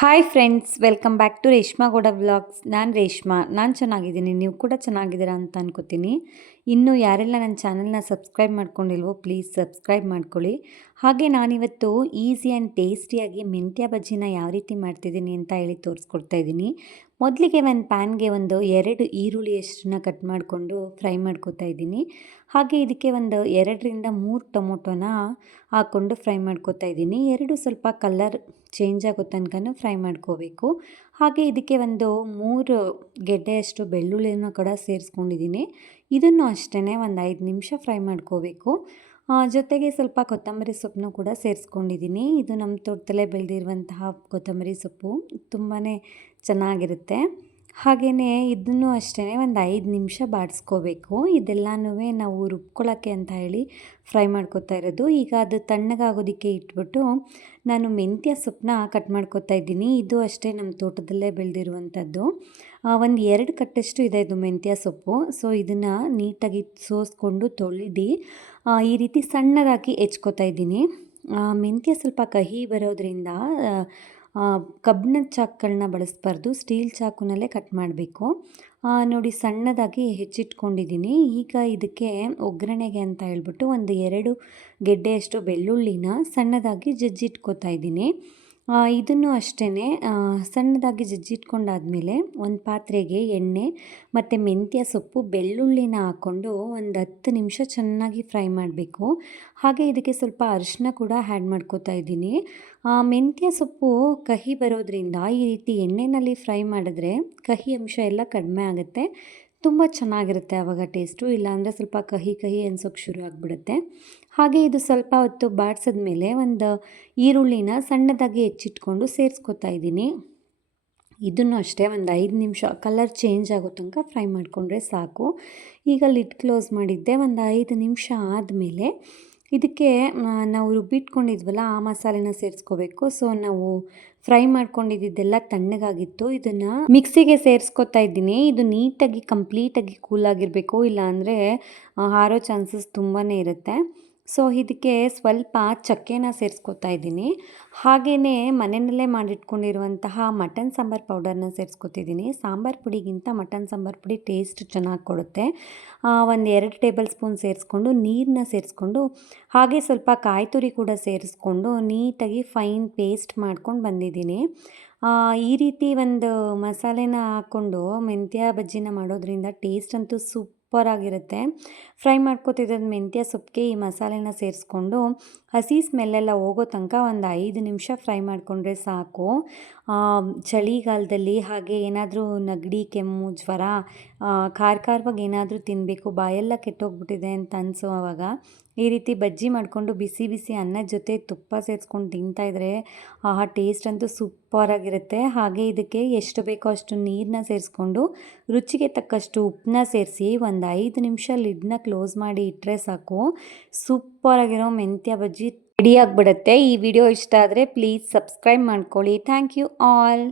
Hi friends, welcome back to Reshma Gowda vlogs. ನಾನು ರೇಷ್ಮಾ. ನಾನು ಚೆನ್ನಾಗಿದ್ದೀನಿ, ನೀವು ಕೂಡ ಚೆನ್ನಾಗಿದ್ದೀರಾ ಅಂತ ಅನ್ಕೋತೀನಿ. ಇನ್ನೂ ಯಾರೆಲ್ಲ ನನ್ನ ಚಾನಲ್ನ ಸಬ್ಸ್ಕ್ರೈಬ್ ಮಾಡ್ಕೊಂಡಿಲ್ವೋ ಪ್ಲೀಸ್ ಸಬ್ಸ್ಕ್ರೈಬ್ ಮಾಡ್ಕೊಳ್ಳಿ. ಹಾಗೆ ನಾನಿವತ್ತು ಈಸಿ ಆ್ಯಂಡ್ ಟೇಸ್ಟಿಯಾಗಿ ಮೆಂತ್ಯ ಬಜ್ಜಿನ ಯಾವ ರೀತಿ ಮಾಡ್ತಿದ್ದೀನಿ ಅಂತ ಹೇಳಿ ತೋರಿಸ್ಕೊಡ್ತಾ ಇದ್ದೀನಿ. ಮೊದಲಿಗೆ ಒಂದು ಪ್ಯಾನ್ಗೆ ಒಂದು 2 ಈರುಳ್ಳಿಯಷ್ಟನ್ನ ಕಟ್ ಮಾಡಿಕೊಂಡು ಫ್ರೈ ಮಾಡ್ಕೊತಾ ಇದ್ದೀನಿ. ಹಾಗೆ ಇದಕ್ಕೆ ಒಂದು 2ರಿಂದ 3 ಟೊಮೊಟೊನ ಹಾಕ್ಕೊಂಡು ಫ್ರೈ ಮಾಡ್ಕೊತಾ ಇದ್ದೀನಿ. 2 ಸ್ವಲ್ಪ ಕಲರ್ ಚೇಂಜ್ ಆಗೋ ತನಕ ಫ್ರೈ ಮಾಡ್ಕೋಬೇಕು. ಹಾಗೆ ಇದಕ್ಕೆ ಒಂದು 3 ಗೆಡ್ಡೆಯಷ್ಟು ಬೆಳ್ಳುಳ್ಳಿನ ಕೂಡ ಸೇರಿಸ್ಕೊಂಡಿದ್ದೀನಿ. ಇದನ್ನು ಅಷ್ಟೇ ಒಂದು 5 ನಿಮಿಷ ಫ್ರೈ ಮಾಡ್ಕೋಬೇಕು. ಜೊತೆಗೆ ಸ್ವಲ್ಪ ಕೊತ್ತಂಬರಿ ಸೊಪ್ಪನ್ನು ಕೂಡ ಸೇರಿಸ್ಕೊಂಡಿದ್ದೀನಿ. ಇದು ನಮ್ಮ ತೋಟದಲ್ಲೇ ಬೆಳೆದಿರುವಂತಹ ಕೊತ್ತಂಬರಿ ಸೊಪ್ಪು ತುಂಬಾ ಚೆನ್ನಾಗಿರುತ್ತೆ. ಹಾಗೆಯೇ ಇದನ್ನು ಅಷ್ಟೇ ಒಂದು 5 ನಿಮಿಷ ಬಾಡಿಸ್ಕೋಬೇಕು. ಇದೆಲ್ಲನೂ ನಾವು ರುಬ್ಕೊಳ್ಳೋಕ್ಕೆ ಅಂತ ಹೇಳಿ ಫ್ರೈ ಮಾಡ್ಕೊತಾ ಇರೋದು. ಈಗ ಅದು ತಣ್ಣಗಾಗೋದಕ್ಕೆ ಇಟ್ಬಿಟ್ಟು ನಾನು ಮೆಂತ್ಯ ಸೊಪ್ಪನ್ನ ಕಟ್ ಮಾಡ್ಕೊತಾ ಇದ್ದೀನಿ. ಇದು ಅಷ್ಟೇ ನಮ್ಮ ತೋಟದಲ್ಲೇ ಬೆಳೆದಿರುವಂಥದ್ದು. ಒಂದು 2 ಕಟ್ಟಷ್ಟು ಇದೆ ಇದು ಮೆಂತ್ಯ ಸೊಪ್ಪು. ಸೊ ಇದನ್ನು ನೀಟಾಗಿ ಸೋಸ್ಕೊಂಡು ತೊಳೆದು ಈ ರೀತಿ ಸಣ್ಣದಾಗಿ ಹೆಚ್ಕೊತಾ ಇದ್ದೀನಿ. ಮೆಂತ್ಯ ಸ್ವಲ್ಪ ಕಹಿ ಬರೋದ್ರಿಂದ ಕಬ್ಬಿಣದ ಚಾಕುಗಳನ್ನ ಬಳಸಬಾರ್ದು, ಸ್ಟೀಲ್ ಚಾಕುನಲ್ಲೇ ಕಟ್ ಮಾಡಬೇಕು. ನೋಡಿ ಸಣ್ಣದಾಗಿ ಹೆಚ್ಚಿಟ್ಕೊಂಡಿದ್ದೀನಿ. ಈಗ ಇದಕ್ಕೆ ಒಗ್ಗರಣೆಗೆ ಅಂತ ಹೇಳ್ಬಿಟ್ಟು ಒಂದು 2 ಗೆಡ್ಡೆಯಷ್ಟು ಬೆಳ್ಳುಳ್ಳಿನ ಸಣ್ಣದಾಗಿ ಜಜ್ಜಿಟ್ಕೊತಾ ಇದ್ದೀನಿ. ಇದನ್ನು ಅಷ್ಟೇ ಸಣ್ಣದಾಗಿ ಜಜ್ಜಿಟ್ಕೊಂಡಾದಮೇಲೆ ಒಂದು ಪಾತ್ರೆಗೆ ಎಣ್ಣೆ ಮತ್ತು ಮೆಂತ್ಯ ಸೊಪ್ಪು ಬೆಳ್ಳುಳ್ಳಿನ ಹಾಕ್ಕೊಂಡು ಒಂದು 10 ನಿಮಿಷ ಚೆನ್ನಾಗಿ ಫ್ರೈ ಮಾಡಬೇಕು. ಹಾಗೆ ಇದಕ್ಕೆ ಸ್ವಲ್ಪ ಅರಿಶಿನ ಕೂಡ ಆ್ಯಡ್ ಮಾಡ್ಕೋತಾ ಇದ್ದೀನಿ. ಮೆಂತ್ಯ ಸೊಪ್ಪು ಕಹಿ ಬರೋದ್ರಿಂದ ಈ ರೀತಿ ಎಣ್ಣೆಯಲ್ಲಿ ಫ್ರೈ ಮಾಡಿದ್ರೆ ಕಹಿ ಅಂಶ ಎಲ್ಲ ಕಡಿಮೆ ಆಗುತ್ತೆ, ತುಂಬ ಚೆನ್ನಾಗಿರುತ್ತೆ ಆವಾಗ ಟೇಸ್ಟು. ಇಲ್ಲಾಂದರೆ ಸ್ವಲ್ಪ ಕಹಿ ಕಹಿ ಅನ್ಸೋಕ್ಕೆ ಶುರು ಆಗಿಬಿಡುತ್ತೆ. ಹಾಗೆ ಇದು ಸ್ವಲ್ಪ ಹೊತ್ತು ಬಾಡಿಸಿದ್ಮೇಲೆ ಒಂದು ಈರುಳ್ಳಿನ ಸಣ್ಣದಾಗಿ ಹೆಚ್ಚಿಟ್ಕೊಂಡು ಸೇರಿಸ್ಕೊತಾ ಇದ್ದೀನಿ. ಇದನ್ನು ಅಷ್ಟೇ ಒಂದು 5 ನಿಮಿಷ ಕಲರ್ ಚೇಂಜ್ ಆಗೋ ತನಕ ಫ್ರೈ ಮಾಡಿಕೊಂಡ್ರೆ ಸಾಕು. ಈಗ ಲಿಡ್ ಕ್ಲೋಸ್ ಮಾಡಿದ್ದೆ. ಒಂದು 5 ನಿಮಿಷ ಆದಮೇಲೆ ಇದಕ್ಕೆ ನಾವು ರುಬ್ಬಿಟ್ಕೊಂಡಿದ್ವಲ್ಲ ಆ ಮಸಾಲೆನ ಸೇರಿಸ್ಕೋಬೇಕು. ಸೊ ನಾವು ಫ್ರೈ ಮಾಡ್ಕೊಂಡಿದ್ದೆಲ್ಲ ತಣ್ಣಗಾಗಿತ್ತು. ಇದನ್ನು ಮಿಕ್ಸಿಗೆ ಸೇರಿಸ್ಕೊತಾ ಇದ್ದೀನಿ. ಇದು ನೀಟಾಗಿ ಕಂಪ್ಲೀಟಾಗಿ ಕೂಲಾಗಿರಬೇಕು, ಇಲ್ಲಾಂದರೆ ಹಾರೋ ಚಾನ್ಸಸ್ ತುಂಬಾ ಇರುತ್ತೆ. ಸೊ ಇದಕ್ಕೆ ಸ್ವಲ್ಪ ಚಕ್ಕೆನ ಸೇರಿಸ್ಕೊತಾ ಇದ್ದೀನಿ. ಹಾಗೆಯೇ ಮನೆಯಲ್ಲೇ ಮಾಡಿಟ್ಕೊಂಡಿರುವಂತಹ ಮಟನ್ ಸಾಂಬಾರು ಪೌಡರ್ನ ಸೇರಿಸ್ಕೊತಿದ್ದೀನಿ. ಸಾಂಬಾರು ಪುಡಿಗಿಂತ ಮಟನ್ ಸಾಂಬಾರು ಪುಡಿ ಟೇಸ್ಟ್ ಚೆನ್ನಾಗಿ ಕೊಡುತ್ತೆ. ಒಂದು 2 ಟೇಬಲ್ ಸ್ಪೂನ್ ಸೇರಿಸ್ಕೊಂಡು ನೀರನ್ನ ಸೇರಿಸ್ಕೊಂಡು ಹಾಗೆ ಸ್ವಲ್ಪ ಕಾಯಿ ತುರಿ ಕೂಡ ಸೇರಿಸ್ಕೊಂಡು ನೀಟಾಗಿ ಫೈನ್ ಪೇಸ್ಟ್ ಮಾಡ್ಕೊಂಡು ಬಂದಿದ್ದೀನಿ. ಈ ರೀತಿ ಒಂದು ಮಸಾಲೆನ ಹಾಕ್ಕೊಂಡು ಮೆಂತ್ಯ ಬಜ್ಜಿನ ಮಾಡೋದ್ರಿಂದ ಟೇಸ್ಟ್ ಅಂತೂ ಸೂಪರಾಗಿರುತ್ತೆ. ಫ್ರೈ ಮಾಡ್ಕೊತಿದ್ದ ಮೆಂತ್ಯ ಸೊಪ್ಪಿಗೆ ಈ ಮಸಾಲೆನ ಸೇರಿಸ್ಕೊಂಡು ಹಸಿ ಸ್ಮೆಲ್ಲೆಲ್ಲ ಹೋಗೋ ತನಕ ಒಂದು 5 ನಿಮಿಷ ಫ್ರೈ ಮಾಡಿಕೊಂಡ್ರೆ ಸಾಕು. ಚಳಿಗಾಲದಲ್ಲಿ ಹಾಗೆ ಏನಾದರೂ ನೆಗಡಿ, ಕೆಮ್ಮು, ಜ್ವರ, ಖಾರವಾಗಿ ಏನಾದರೂ ತಿನ್ನಬೇಕು, ಬಾಯೆಲ್ಲ ಕೆಟ್ಟೋಗ್ಬಿಟ್ಟಿದೆ ಅಂತ ಅನಿಸೋವಾಗ ಈ ರೀತಿ ಬಜ್ಜಿ ಮಾಡಿಕೊಂಡು ಬಿಸಿ ಬಿಸಿ ಅನ್ನದ ಜೊತೆ ತುಪ್ಪ ಸೇರಿಸ್ಕೊಂಡು ತಿಂತಾಯಿದ್ರೆ ಆ ಟೇಸ್ಟ್ ಅಂತೂ ಸೂಪರಾಗಿರುತ್ತೆ. ಹಾಗೆ ಇದಕ್ಕೆ ಎಷ್ಟು ಬೇಕೋ ಅಷ್ಟು ನೀರನ್ನ ಸೇರಿಸ್ಕೊಂಡು ರುಚಿಗೆ ತಕ್ಕಷ್ಟು ಉಪ್ಪನ್ನ ಸೇರಿಸಿ ಒಂದು 5 ನಿಮಿಷ ಲಿಡ್ನ ಕ್ಲೋಸ್ ಮಾಡಿ ಇಟ್ಟರೆ ಸಾಕು. ಸೂಪರಾಗಿರೋ ಮೆಂತ್ಯ ಬಜ್ಜಿ ರೆಡಿ ಆಗಿಬಿಡುತ್ತೆ. ಈ ವಿಡಿಯೋ ಇಷ್ಟ ಆದರೆ ಪ್ಲೀಸ್ ಸಬ್ಸ್ಕ್ರೈಬ್ ಮಾಡ್ಕೊಳ್ಳಿ. Thank you all.